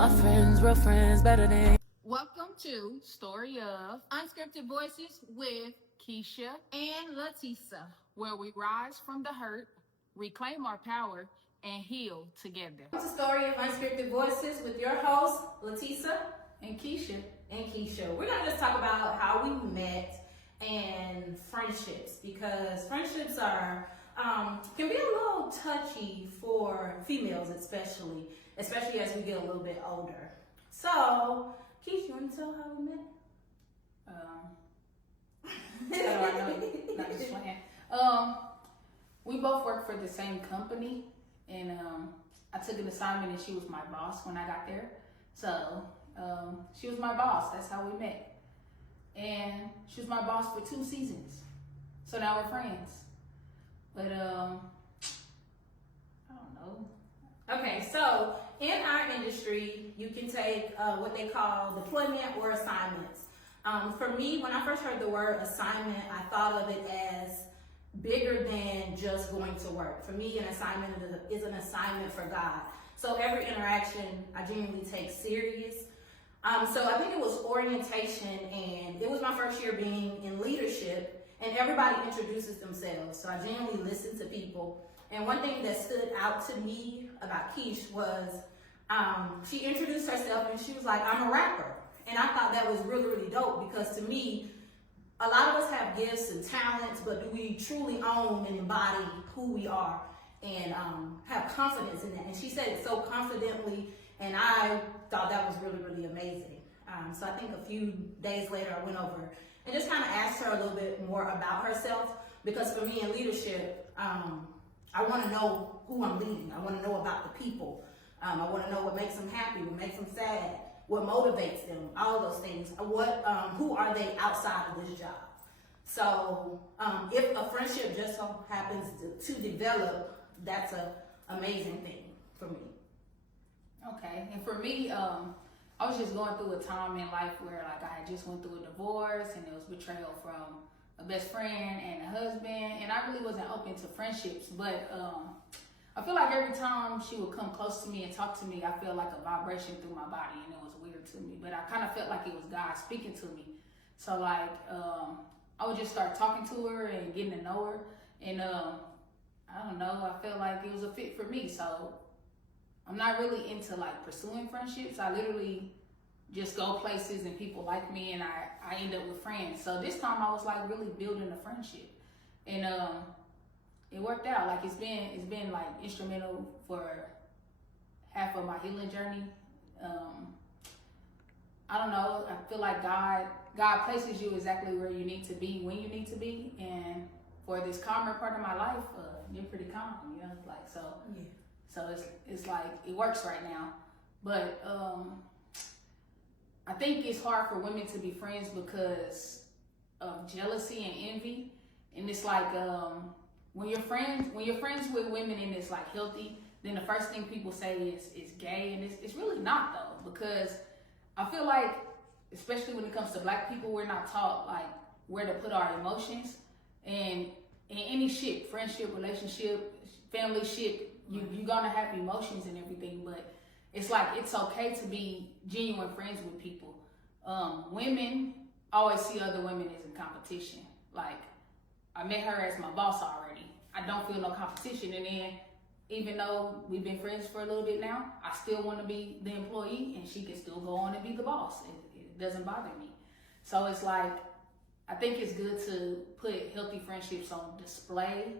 My friends, real friends, better than. Welcome to Story of Unscripted Voices with Keisha and Latisa, where we rise from the hurt, reclaim our power, and heal together. It's a story of unscripted voices with your hosts, Latisa and Keisha. We're gonna just talk about how we met and friendships, because friendships are can be a little touchy for females, especially as we get a little bit older. So, Keisha, you want to tell how we met? How do I know? Not just playing. We both work for the same company, and I took an assignment, and she was my boss when I got there. So she was my boss. That's how we met, and she was my boss for 2 seasons. So now we're friends. But I don't know. Okay, so in our industry, you can take what they call deployment or assignments. For me, when I first heard the word assignment, I thought of it as bigger than just going to work. For me, an assignment is an assignment for God. So every interaction I genuinely take serious. So I think it was orientation, and it was my first year being in leadership, and everybody introduces themselves. So I genuinely listened to people. And one thing that stood out to me about Keish was she introduced herself, and she was like, I'm a rapper. And I thought that was really, really dope, because to me, a lot of us have gifts and talents, but do we truly own and embody who we are and have confidence in that? And she said it so confidently, and I thought that was really, really amazing. So I think a few days later, I went over and just kind of asked her a little bit more about herself, because for me in leadership, I want to know who I'm leading. I want to know about the people. I want to know what makes them happy, what makes them sad, what motivates them, all of those things. Who are they outside of this job? So if a friendship just so happens to develop, that's an amazing thing for me. Okay, and for me, I was just going through a time in life where, like, I had just went through a divorce, and there was betrayal from a best friend and a husband, and I really wasn't open to friendships. But I feel like every time she would come close to me and talk to me, I feel like a vibration through my body, and it was weird to me. But I kind of felt like it was God speaking to me. So like I would just start talking to her and getting to know her, and I don't know, I felt like it was a fit for me. So I'm not really into like pursuing friendships. I literally just go places and people like me, and I end up with friends. So this time I was like really building a friendship, and it worked out. Like it's been like instrumental for half of my healing journey. I don't know, I feel like God places you exactly where you need to be when you need to be, and for this calmer part of my life, you're pretty calm, you know, like so. Yeah. So it's like it works right now, but I think it's hard for women to be friends because of jealousy and envy, and it's like when you're friends with women and it's like healthy, then the first thing people say is gay, and it's really not though, because I feel like, especially when it comes to Black people, we're not taught like where to put our emotions, and in any shit, friendship, relationship, family shit, you're gonna have emotions and everything, but it's like it's okay to be genuine friends with people. Women always see other women as in competition. Like, I met her as my boss already. I don't feel no competition, and then even though we've been friends for a little bit now, I still want to be the employee, and she can still go on and be the boss. It doesn't bother me. So it's like, I think it's good to put healthy friendships on display.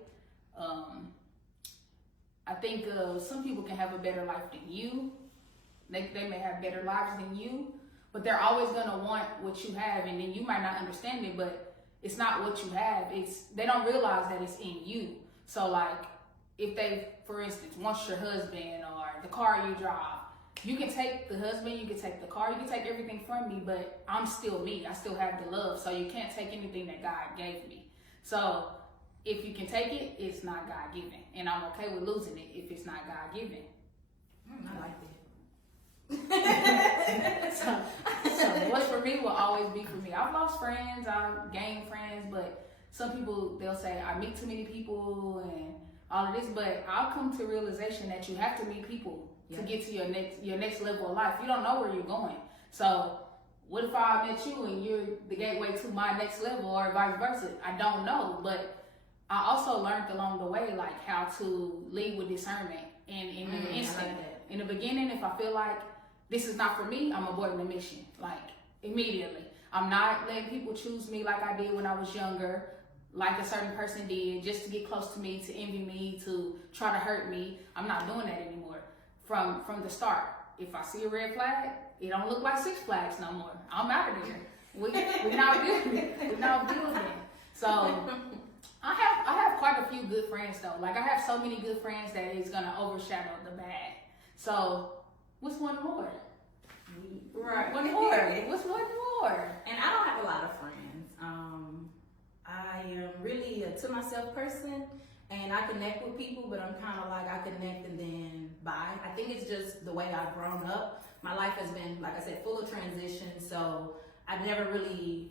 I think some people can have a better life than you. They may have better lives than you, but they're always gonna want what you have, and then you might not understand it, but it's not what you have. They don't realize that it's in you. So like, if they, for instance, want your husband or the car you drive, you can take the husband, you can take the car, you can take everything from me, but I'm still me. I still have the love, so you can't take anything that God gave me. So if you can take it, it's not God-given, and I'm okay with losing it if it's not God-given. I like that. So what's for me will always be for me. I've lost friends, I've gained friends, but some people, they'll say, I meet too many people and all of this, but I'll come to realization that you have to meet people to get to your next level of life. You don't know where you're going. So what if I met you and you're the gateway to my next level, or vice versa? I don't know, but I also learned along the way, like, how to lead with discernment and in an instant. In the beginning, if I feel like this is not for me, I'm avoiding the mission, like, immediately. I'm not letting people choose me like I did when I was younger, like a certain person did, just to get close to me, to envy me, to try to hurt me. I'm not doing that anymore. From the start, if I see a red flag, it don't look like Six Flags no more. I'm out of there. We not good. We not building. So I have quite a few good friends though. Like, I have so many good friends that it's gonna overshadow the bad. So what's one more? Right. One more. What's one more? And I don't have a lot of friends. I am really a to myself person, and I connect with people, but I'm kind of like, I connect and then bye. I think it's just the way I've grown up. My life has been, like I said, full of transition, so I never really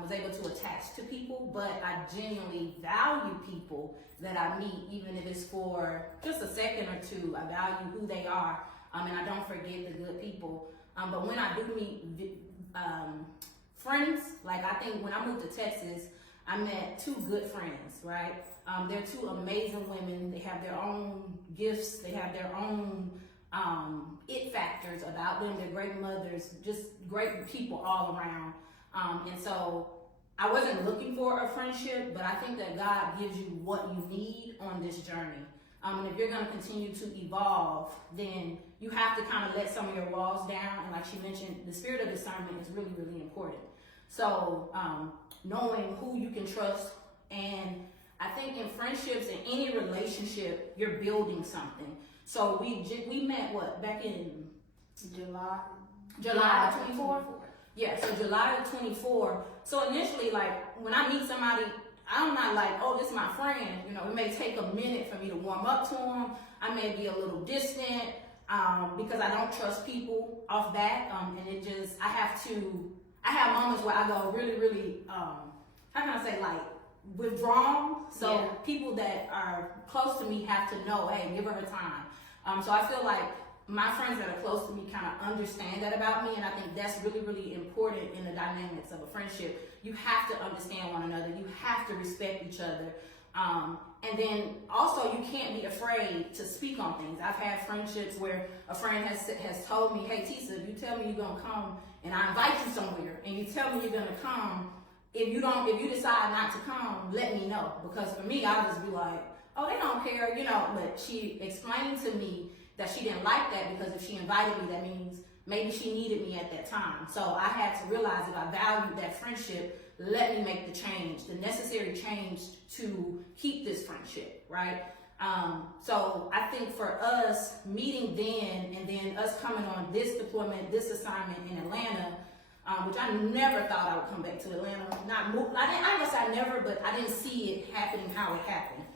was able to attach to people, but I genuinely value people that I meet, even if it's for just a second or two. I value who they are, and I don't forget the good people. But when I do meet friends, like, I think when I moved to Texas, I met two good friends, right? They're two amazing women. They have their own gifts. They have their own it factors about them. They're great mothers, just great people all around. And so I wasn't looking for a friendship, but I think that God gives you what you need on this journey. And if you're going to continue to evolve, then you have to kind of let some of your walls down. And like she mentioned, the spirit of discernment is really, really important. So knowing who you can trust, and I think in friendships, in any relationship, you're building something. So we met back in July 24? Yeah, so July of 24. So initially, like, when I meet somebody, I'm not like, oh, this is my friend. You know, it may take a minute for me to warm up to them. I may be a little distant because I don't trust people off bat. And it just, I have moments where I go really, really, how can I say, like, withdrawn. So people that are close to me have to know, hey, give her her time. So I feel like my friends that are close to me kind of understand that about me, and I think that's really, really important in the dynamics of a friendship. You have to understand one another. You have to respect each other. And then also, you can't be afraid to speak on things. I've had friendships where a friend has told me, hey, Tisa, if you tell me you're going to come and I invite you somewhere and you tell me you're going to come, if you decide not to come, let me know. Because for me, I'll just be like, oh, they don't care, you know. But she explained to me that she didn't like that, because if she invited me, that means maybe she needed me at that time. So I had to realize if I valued that friendship, let me make the change, the necessary change to keep this friendship, right? So I think for us meeting then, and then us coming on this deployment, this assignment in Atlanta, which I never thought I would come back to Atlanta. I guess I never, but I didn't see it happening how it happened.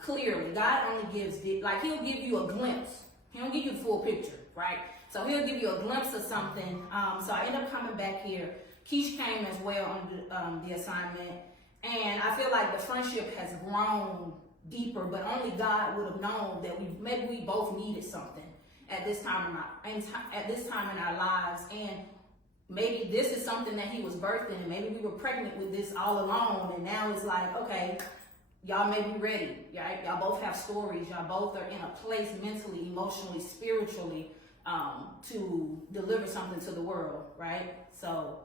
Clearly, God only gives, he'll give you a glimpse. He don't give you the full picture, right? So he'll give you a glimpse of something. So I ended up coming back here. Keish came as well on the assignment. And I feel like the friendship has grown deeper, but only God would have known that we both needed something at this time in our lives. And maybe this is something that he was birthing, and maybe we were pregnant with this all along, and now it's like, okay, y'all may be ready, right? Y'all both have stories. Y'all both are in a place mentally, emotionally, spiritually, to deliver something to the world, right? So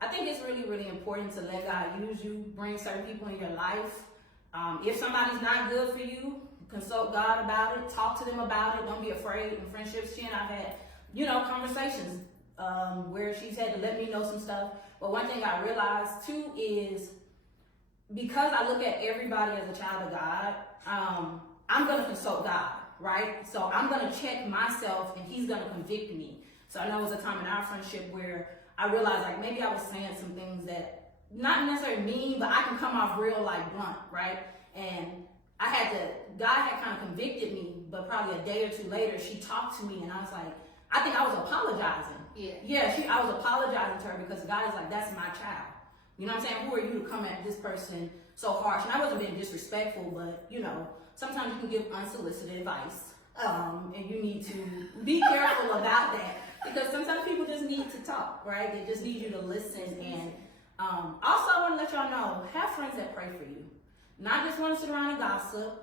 I think it's really, really important to let God use you, bring certain people in your life. If somebody's not good for you, consult God about it, talk to them about it. Don't be afraid. In friendships, she and I've had, conversations where she's had to let me know some stuff. But one thing I realized too is, because I look at everybody as a child of God, I'm going to consult God, right? So I'm going to check myself, and he's going to convict me. So I know it was a time in our friendship where I realized, like, maybe I was saying some things that not necessarily mean, but I can come off real, like, blunt, right? And God had kind of convicted me, but probably a day or two later, she talked to me, and I was like, I think I was apologizing. I was apologizing to her, because God is like, that's my child. You know what I'm saying? Who are you to come at this person so harsh? And I wasn't being disrespectful, but, sometimes you can give unsolicited advice. And you need to be careful about that because sometimes people just need to talk, right? They just need you to listen. And also, I want to let y'all know, have friends that pray for you, not just want to sit around and gossip.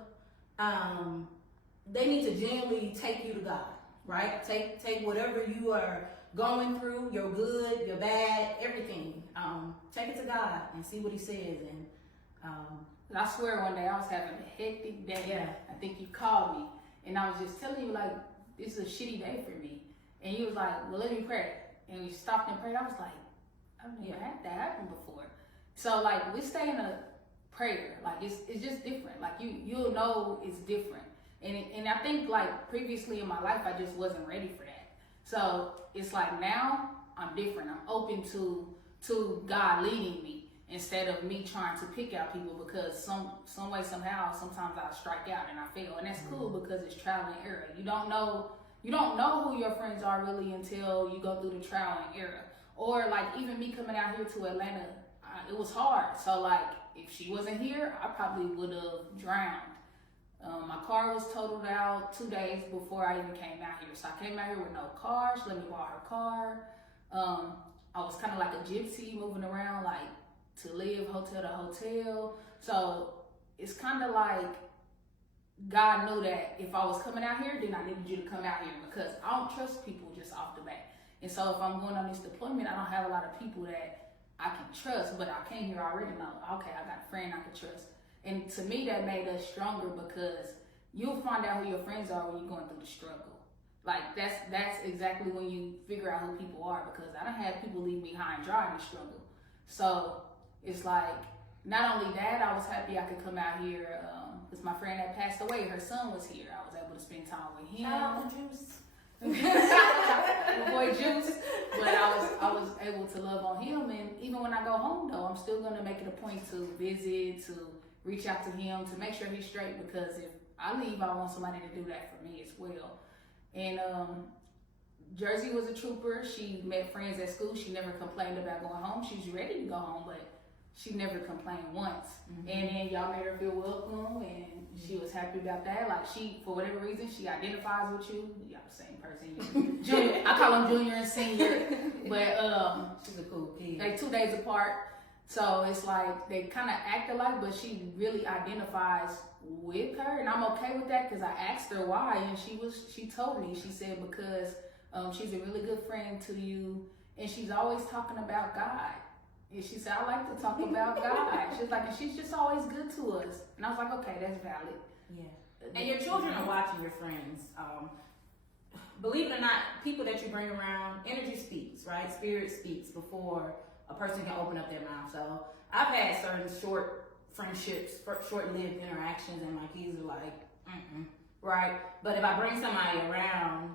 They need to genuinely take you to God, right? Take whatever you are going through, your good, your bad, everything. Take it to God and see what He says. And I swear one day I was having a hectic day. Yeah. I think you called me and I was just telling you like, this is a shitty day for me. And you was like, well, let me pray. And we stopped and prayed. I was like, I've never had that happen before. So like we stay in a prayer. Like it's just different. Like you'll know it's different. And I think like previously in my life I just wasn't ready for that. So it's like now I'm different. I'm open to God leading me instead of me trying to pick out people because some way somehow sometimes I strike out and I fail. And that's cool because it's trial and error. You don't know who your friends are really until you go through the trial and error. Or like even me coming out here to Atlanta, it was hard. So like if she wasn't here, I probably would have drowned. My car was totaled out 2 days before I even came out here. So I came out here with no car. She let me borrow her car. I was kind of like a gypsy moving around, like to live hotel to hotel. So it's kind of like God knew that if I was coming out here, then I needed you to come out here because I don't trust people just off the bat. And so if I'm going on this deployment, I don't have a lot of people that I can trust, but I came here already know, okay, I got a friend I can trust. And to me, that made us stronger because you'll find out who your friends are when you're going through the struggle. Like that's exactly when you figure out who people are because I don't have people leave me high and dry in the struggle. So it's like, not only that, I was happy I could come out here because my friend that passed away, her son was here. I was able to spend time with him. Juice. My boy Juice. But I was able to love on him. And even when I go home though, I'm still gonna make it a point to visit, to reach out to him, to make sure he's straight because if I leave, I want somebody to do that for me as well. And Jersey was a trooper. She met friends at school. She never complained about going home. She was ready to go home, but she never complained once. Mm-hmm. And then y'all made her feel welcome and she was happy about that. Like she, for whatever reason, she identifies with you. Y'all the same person. Junior, I call them junior and senior. But she's a cool kid. they 2 days apart. So it's like they kind of act alike, but she really identifies with her. And I'm okay with that because I asked her why. And she told me, she said, because she's a really good friend to you. And she's always talking about God. And she said, I like to talk about God. She's like, and she's just always good to us. And I was like, okay, that's valid. Yeah. And your children are watching your friends. Believe it or not, people that you bring around, energy speaks, right? Spirit speaks before a person can open up their mouth. So I've had certain short friendships, short-lived interactions, and my kids are like, right? But if I bring somebody around,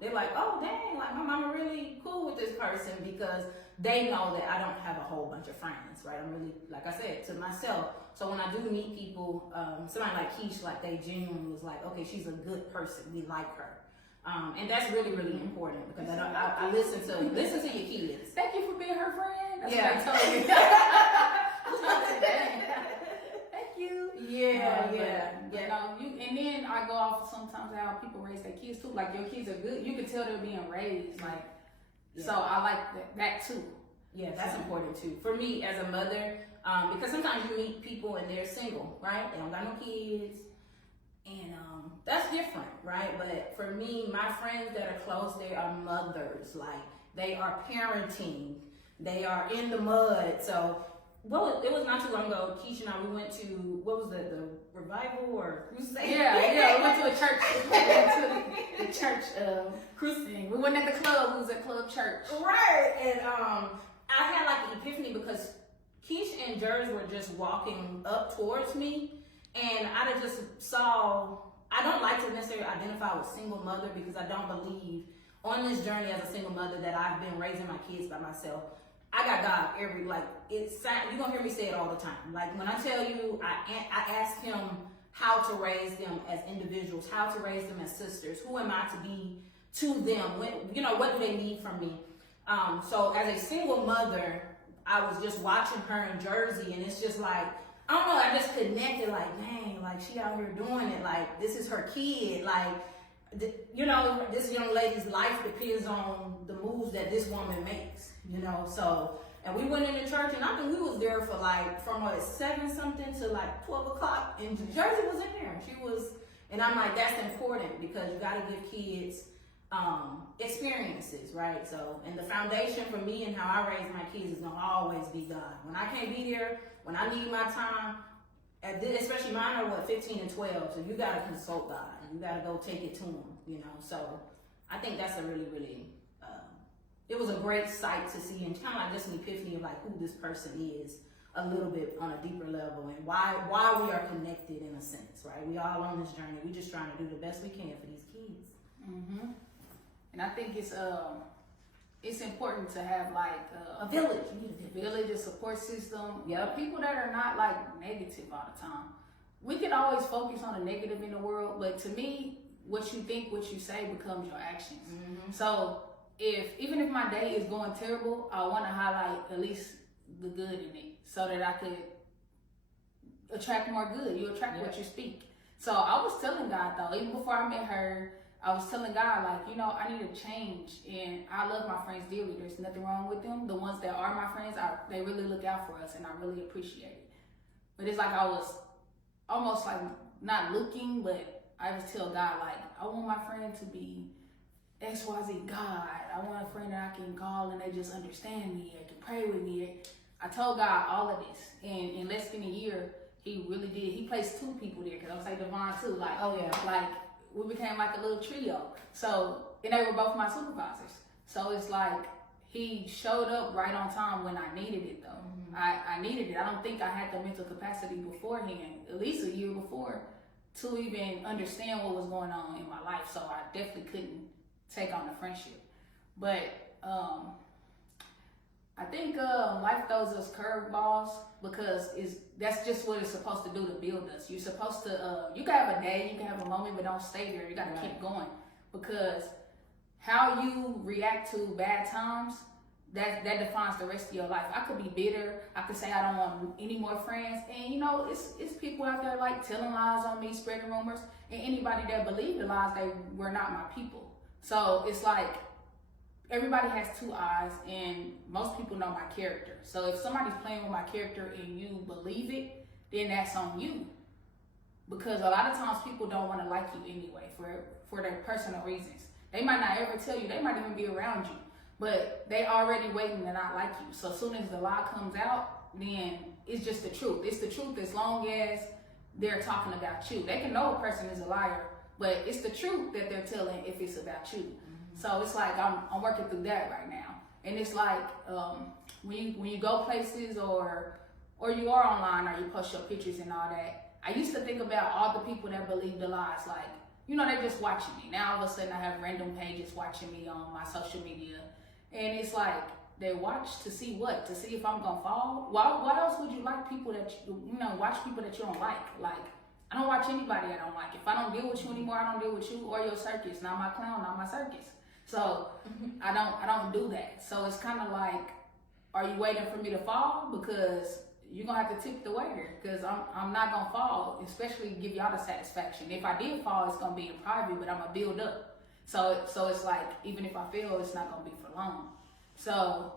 they're like, oh, dang, like my mama really cool with this person because they know that I don't have a whole bunch of friends, right? I'm really, like I said, to myself. So when I do meet people, somebody like Keish, like they genuinely was like, okay, she's a good person. We like her. And that's really, really important because I listen to your kids. Thank you for being her friend. That's yeah. what I told you. Thank you. Yeah. And then I go off sometimes how people raise their kids too. Like your kids are good. You can tell they're being raised. Like, so I like that too. Yeah, that's important too. For me as a mother, because sometimes you meet people and they're single, right? They don't got no kids. And that's different, right? But for me, my friends that are close, they are mothers. Like, they are parenting. They are in the mud. So, it was not too long ago, Keisha and I, we went to, what was that, the revival or crusade? Yeah, we went to a church. We went to the church crusade. We went at the club. We was at Club Church. Right. And I had like an epiphany because Keisha and Jers were just walking up towards me. And I just saw, I don't like to necessarily identify with single mother because I don't believe on this journey as a single mother that I've been raising my kids by myself. I got God you're going to hear me say it all the time. Like when I tell you, I ask him how to raise them as individuals, how to raise them as sisters. Who am I to be to them? What do they need from me? So as a single mother, I was just watching her in Jersey and it's just like, I don't know, I just connected like, dang, like she out here doing it, like this is her kid, like, you know, this young lady's life depends on the moves that this woman makes, you know, so, and we went into church, and I think we was there for like, from what, 7 something to like 12 o'clock, and Jersey was in there, she was, and I'm like, that's important, because you gotta give kids experiences, right? So, and the foundation for me and how I raise my kids is gonna always be God. When I can't be there, when I need my time, especially mine are 15 and 12, so you gotta consult God and you gotta go take it to Him, you know. So, I think that's a really, really, it was a great sight to see, and kind of like just an epiphany of like who this person is a little bit on a deeper level, and why we are connected in a sense, right? We all on this journey. We just trying to do the best we can for these kids. Mm-hmm. And I think it's important to have like A village. You need a village, a support system. Yeah, people that are not like negative all the time. We can always focus on the negative in the world, but to me, what you think, what you say becomes your actions. Mm-hmm. So even if my day is going terrible, I want to highlight at least the good in it, so that I could attract more good. You attract what you speak. So I was telling God though, even before I met her, I was telling God, like, you know, I need to change, and I love my friends dearly. There's nothing wrong with them. The ones that are my friends, they really look out for us, and I really appreciate it. But it's like I was almost like not looking, but I just tell God, like, I want my friend to be XYZ God. I want a friend that I can call and they just understand me, they can pray with me. I told God all of this, and in less than a year, He really did. He placed 2 people there, because I was like Devon too, like, oh yeah, like, we became like a little trio. So, and they were both my supervisors. So it's like, He showed up right on time when I needed it though. Mm-hmm. I needed it. I don't think I had the mental capacity beforehand, at least a year before, to even understand what was going on in my life. So I definitely couldn't take on the friendship. But I think life throws us curveballs, because that's just what it's supposed to do to build us. You're supposed to, you can have a day, you can have a moment, but don't stay there. You got to keep going, because how you react to bad times, that defines the rest of your life. I could be bitter. I could say I don't want any more friends. And you know, it's people out there like telling lies on me, spreading rumors, and anybody that believed the lies, they were not my people. So it's like, everybody has 2 eyes, and most people know my character. So if somebody's playing with my character and you believe it, then that's on you. Because a lot of times people don't want to like you anyway for their personal reasons. They might not ever tell you, they might even be around you, but they already waiting to not like you. So as soon as the lie comes out, then it's just the truth. It's the truth as long as they're talking about you. They can know a person is a liar, but it's the truth that they're telling if it's about you. So it's like I'm working through that right now, and it's like when you go places or you are online or you post your pictures and all that. I used to think about all the people that believe the lies, like, you know, they're just watching me. Now all of a sudden I have random pages watching me on my social media, and it's like they watch to see what? To see if I'm gonna fall. Why else would you like people that you know, watch people that you don't like? Like, I don't watch anybody I don't like. If I don't deal with you anymore, I don't deal with you or your circus. Not my clown, not my circus. So I don't do that. So it's kind of like, are you waiting for me to fall? Because you're gonna have to tip the waiter, because I'm not gonna fall, especially give y'all the satisfaction. If I did fall, it's gonna be in private, but I'm gonna build up. So it's like, even if I fail, it's not gonna be for long. So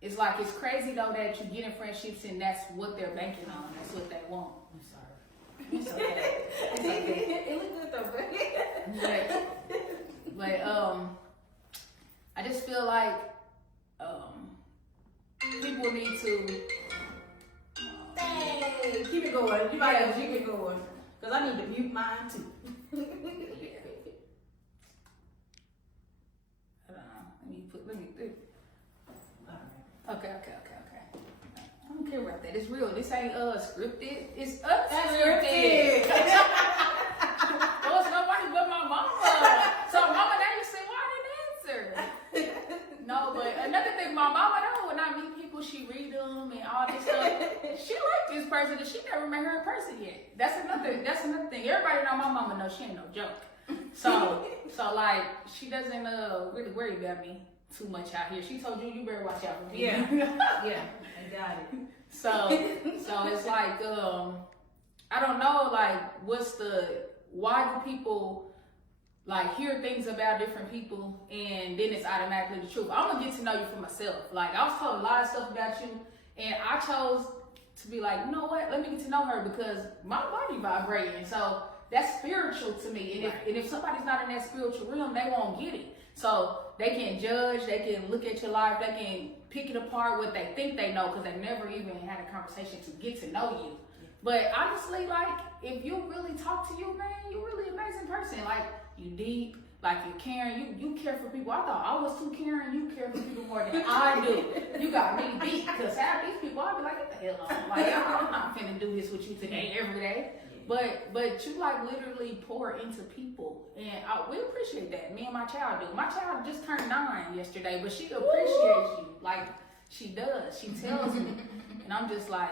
it's like, it's crazy though that you get in friendships and that's what they're banking on. That's what they want. I'm sorry. It's okay. It's okay. It looked good though. But I just feel like people need to. Hey, keep it going. You might have to keep it going, because I need to mute mine too. Let me think. Okay. I don't care about that. It's real. This ain't scripted. It's unscripted. Oh, it's nobody but my mama. So mama now you say, why I didn't answer? No, but another thing, my mama though, when I meet people, she read them and all this stuff. She like this person, and she never met her in person yet. That's another thing. Everybody know my mama knows she ain't no joke. So like, she doesn't really worry about me. too much out here. She told you better watch out for me. Yeah, yeah, I got it. So it's like, I don't know, like, why do people like hear things about different people and then it's automatically the truth? I'm gonna get to know you for myself. Like, I was told a lot of stuff about you, and I chose to be like, you know what? Let me get to know her because my body vibrating. So that's spiritual to me. And if somebody's not in that spiritual realm, they won't get it. So they can judge, they can look at your life, they can pick it apart what they think they know because they never even had a conversation to get to know you. But honestly, like, if you really talk to you, man, you're really an amazing person. Like, you deep, like you're caring, you care for people. I thought I was too caring, you care for people more than I do. You got me deep, because half these people, I'll be like, get the hell on. Like, I'm not finna do this with you today, every day. But you like literally pour into people, and we appreciate that. Me and my child do. My child just turned 9 yesterday, but she appreciates you like she does. She tells me, and I'm just like,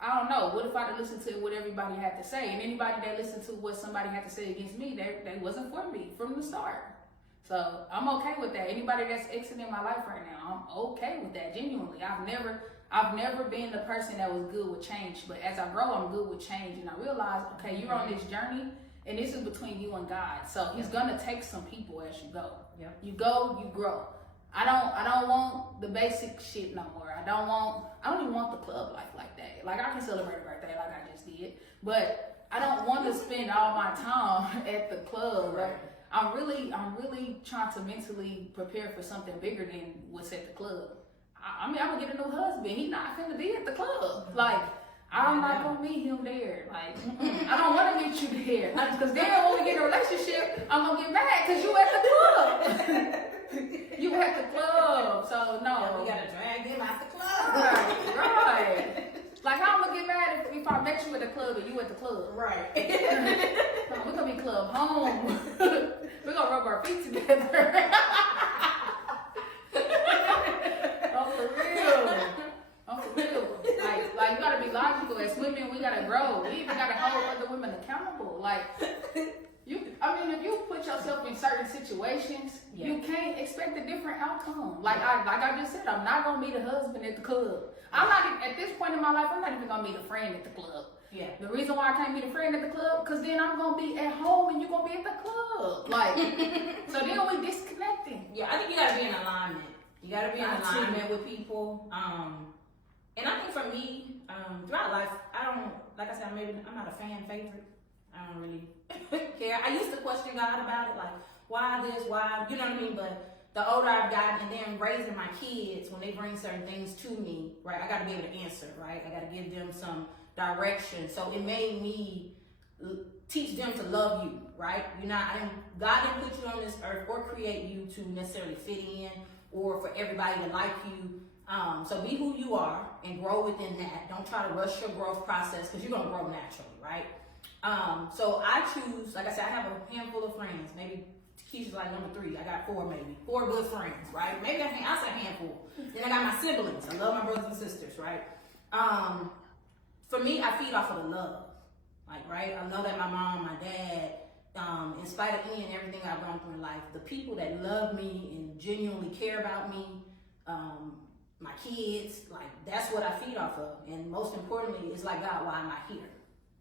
I don't know. What if I listened to what everybody had to say, and anybody that listened to what somebody had to say against me, they wasn't for me from the start. So I'm okay with that. Anybody that's exiting my life right now, I'm okay with that. Genuinely, I've never been the person that was good with change, but as I grow, I'm good with change, and I realize, okay, you're on this journey, and this is between you and God. So He's gonna take some people as you go. Yep. You go, you grow. I don't want the basic shit no more. I don't even want the club life like that. Like, I can celebrate a birthday like I just did, but I don't want to spend all my time at the club. Right. I'm really trying to mentally prepare for something bigger than what's at the club. I mean, I'm gonna get a new husband. He's not gonna be at the club. Like, I'm not gonna meet him there. Like, I don't want to meet you there. Because then when we get in a relationship, I'm gonna get mad because you at the club. You at the club. So no, yeah, we gotta drag him out the club. Right. Like, how I'm gonna get mad if I met you at the club and you at the club? Right. We're gonna be club home. We're gonna rub our feet together. Like, you gotta be logical. As women, we gotta grow. We even gotta hold other women accountable. Like, if you put yourself in certain situations, you can't expect a different outcome. Like I just said, I'm not gonna meet a husband at the club. I'm not, at this point in my life, I'm not even gonna meet a friend at the club. Yeah. The reason why I can't meet a friend at the club, because then I'm gonna be at home and you're gonna be at the club. Like, so then we disconnecting. Yeah, I think you gotta be in alignment. You gotta be in alignment with people. And I think for me, throughout life, like I said, I'm not a fan favorite. I don't really care. I used to question God about it, like, why this, why, you know what I mean? But the older I've gotten, and then raising my kids, when they bring certain things to me, right, I gotta be able to answer, right? I gotta give them some direction. So it made me teach them to love you, right? God didn't put you on this earth or create you to necessarily fit in or for everybody to like you. So be who you are and grow within that. Don't try to rush your growth process because you're going to grow naturally, right? So I choose, like I said, I have a handful of friends. Maybe Keisha's like number 3. I got 4 maybe. 4 good friends, right? Maybe I say a handful. Then I got my siblings. I love my brothers and sisters, right? For me, I feed off of the love. Like, right? I know that my mom, my dad, in spite of any and everything I've gone through in life, the people that love me and genuinely care about me, my kids, like, that's what I feed off of. And most importantly, it's like, God, why am I here?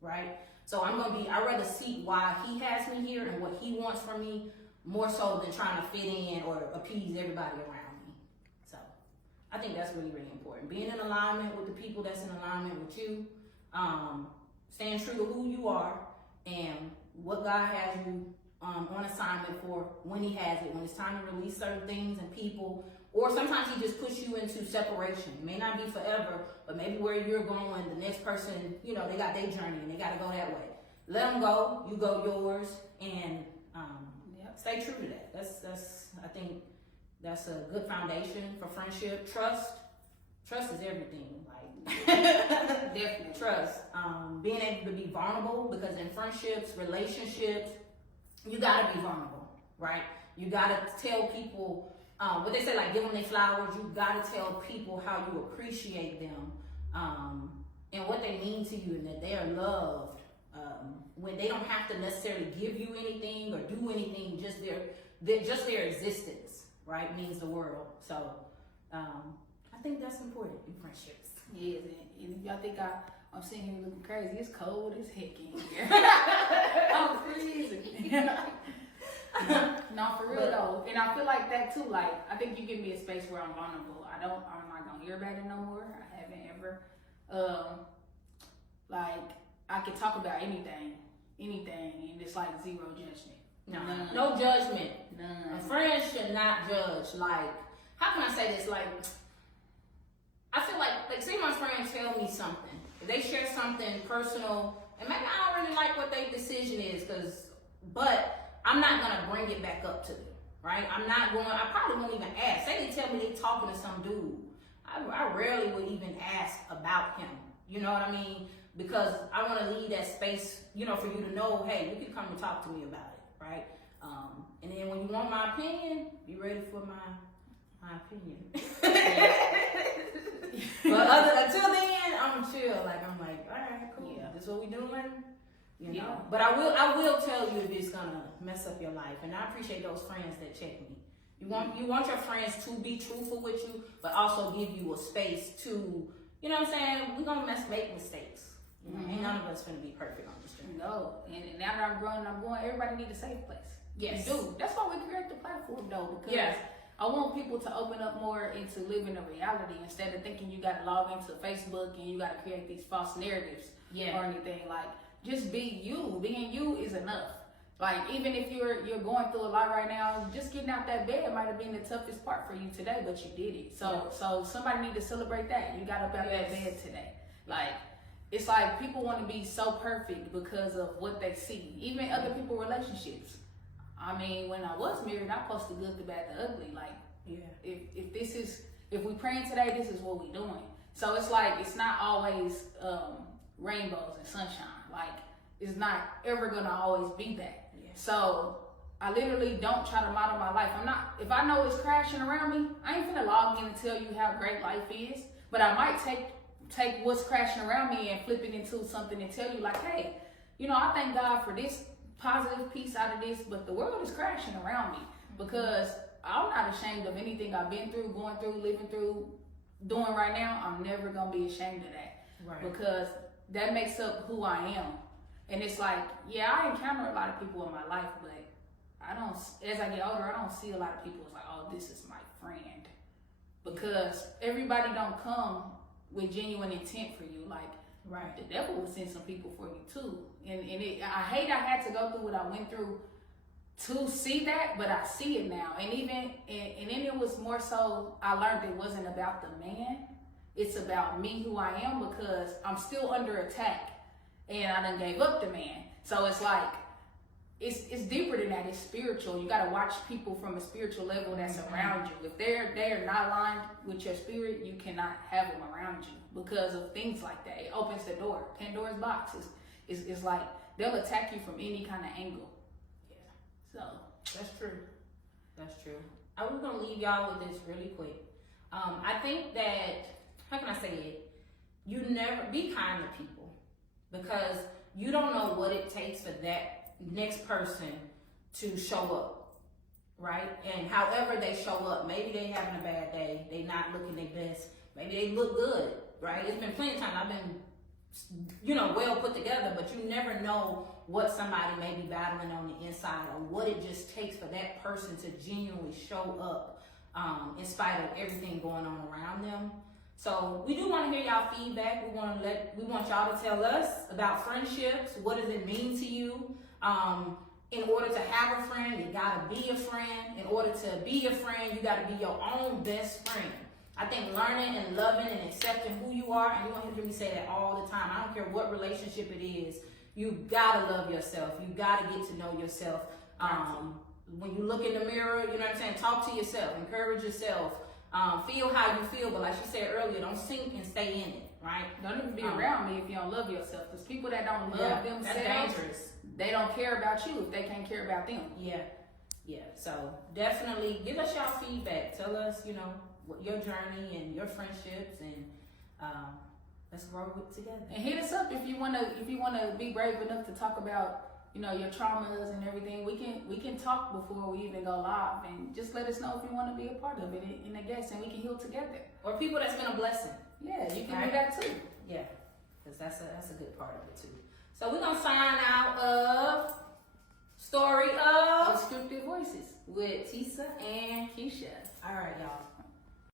Right? So I'd rather seek why He has me here and what He wants from me more so than trying to fit in or appease everybody around me. So I think that's really, really important. Being in alignment with the people that's in alignment with you, staying true to who you are and what God has you on assignment for when He has it, when it's time to release certain things and people. Or sometimes He just puts you into separation. It may not be forever, but maybe where you're going, the next person, they got their journey and they got to go that way. Let them go, you go yours, and stay true to that. I think that's a good foundation for friendship. Trust is everything. Like, definitely trust. Being able to be vulnerable, because in friendships, relationships, you got to be vulnerable, right? You got to tell people. What they say, like, give them their flowers. You got to tell people how you appreciate them and what they mean to you, and that they are loved when they don't have to necessarily give you anything or do anything, just their existence, right? Means the world. So I think that's important in friendships. Yes, and if y'all think I'm sitting here looking crazy, it's cold as heck in here. I'm freezing. No, for real though. And I feel like that too. Like, I think you give me a space where I'm vulnerable. I'm not gonna hear about it no more. I haven't ever. Like, I can talk about anything, and it's like zero judgment. No judgment. None. A friend should not judge. Like, how can I say this? Like, I feel like say my friend tell me something. If they share something personal, and maybe I don't really like what their decision is, but I'm not gonna bring it back up to them, right? I probably won't even ask. Say they tell me they talking to some dude. I rarely would even ask about him. You know what I mean? Because I want to leave that space, you know, for you to know, hey, you can come and talk to me about it, right? And then when you want my opinion, be ready for my opinion. But until then, I'm chill. I'm like, all right, cool. Yeah. This what we doing? You know. Yeah. But I will tell you if it's gonna mess up your life, and I appreciate those friends that check me. You want your friends to be truthful with you, but also give you a space to, you know what I'm saying? We're gonna make mistakes. Ain't none of us gonna be perfect on this journey. No, and now that I'm growing, everybody need a safe place. Yes. You do. That's why we create the platform though, because Yeah. I want people to open up more into living a reality instead of thinking you gotta log into Facebook and you gotta create these false narratives or anything. Like, just be you. Being you is enough. Like, even if you're going through a lot right now, just getting out that bed might have been the toughest part for you today, but you did it. So somebody need to celebrate that. You got up out that bed today. Like, it's like people want to be so perfect because of what they see. Even other people's relationships. I mean, when I was married, I posted the good, the bad, the ugly. Like, if we praying today, this is what we doing. So it's like, it's not always rainbows and sunshine. Like, it's not ever gonna always be that. Yeah. So I literally don't try to model my life. If I know it's crashing around me, I ain't finna log in and tell you how great life is. But I might take what's crashing around me and flip it into something and tell you, like, hey, you know, I thank God for this positive piece out of this, but the world is crashing around me, because I'm not ashamed of anything I've been through, going through, living through, doing right now. I'm never gonna be ashamed of that, because that makes up who I am. And it's like, yeah, I encounter a lot of people in my life, but as I get older, I don't see a lot of people as like, oh, this is my friend, because everybody don't come with genuine intent for you. Like, the devil will send some people for you too. And I hate I had to go through what I went through to see that, but I see it now. And then it was more so, I learned it wasn't about the man. It's about me, who I am, because I'm still under attack and I done gave up the man. So it's like, it's deeper than that. It's spiritual. You got to watch people from a spiritual level that's around you. If they're not aligned with your spirit, you cannot have them around you because of things like that. It opens the door. Pandora's box. It's like they'll attack you from any kind of angle. Yeah. So that's true. That's true. I was gonna leave y'all with this really quick. I think that, how can I say it? You never be kind to people, because you don't know what it takes for that next person to show up, right? And however they show up, maybe they having a bad day, they not looking their best, maybe they look good, right? It's been plenty of times I've been, you know, well put together, but you never know what somebody may be battling on the inside, or what it just takes for that person to genuinely show up in spite of everything going on around them. So we do want to hear y'all feedback. We want y'all to tell us about friendships. What does it mean to you? In order to have a friend, you gotta be a friend. In order to be a friend, you gotta be your own best friend. I think learning and loving and accepting who you are, and you're gonna hear me say that all the time. I don't care what relationship it is. You gotta love yourself. You gotta get to know yourself. When you look in the mirror, you know what I'm saying? Talk to yourself. Encourage yourself. Feel how you feel, but like she said earlier, don't sink and stay in it, right? Don't even be around me if you don't love yourself. Because people that don't love themselves, that's dangerous. They don't care about you if they can't care about them. Yeah. So definitely give us y'all feedback. Tell us, you know, what your journey and your friendships, and let's grow it together. And hit us up if you wanna be brave enough to talk about your traumas and everything, we can talk before we even go live, and just let us know if you want to be a part of it in a guest, and we can heal together. Or people that's been a blessing. Yeah, you can Right. do that too. Yeah, because that's a good part of it too. So we're gonna sign out of Story of Descriptive Voices with Tisa and Keisha. all right, y'all.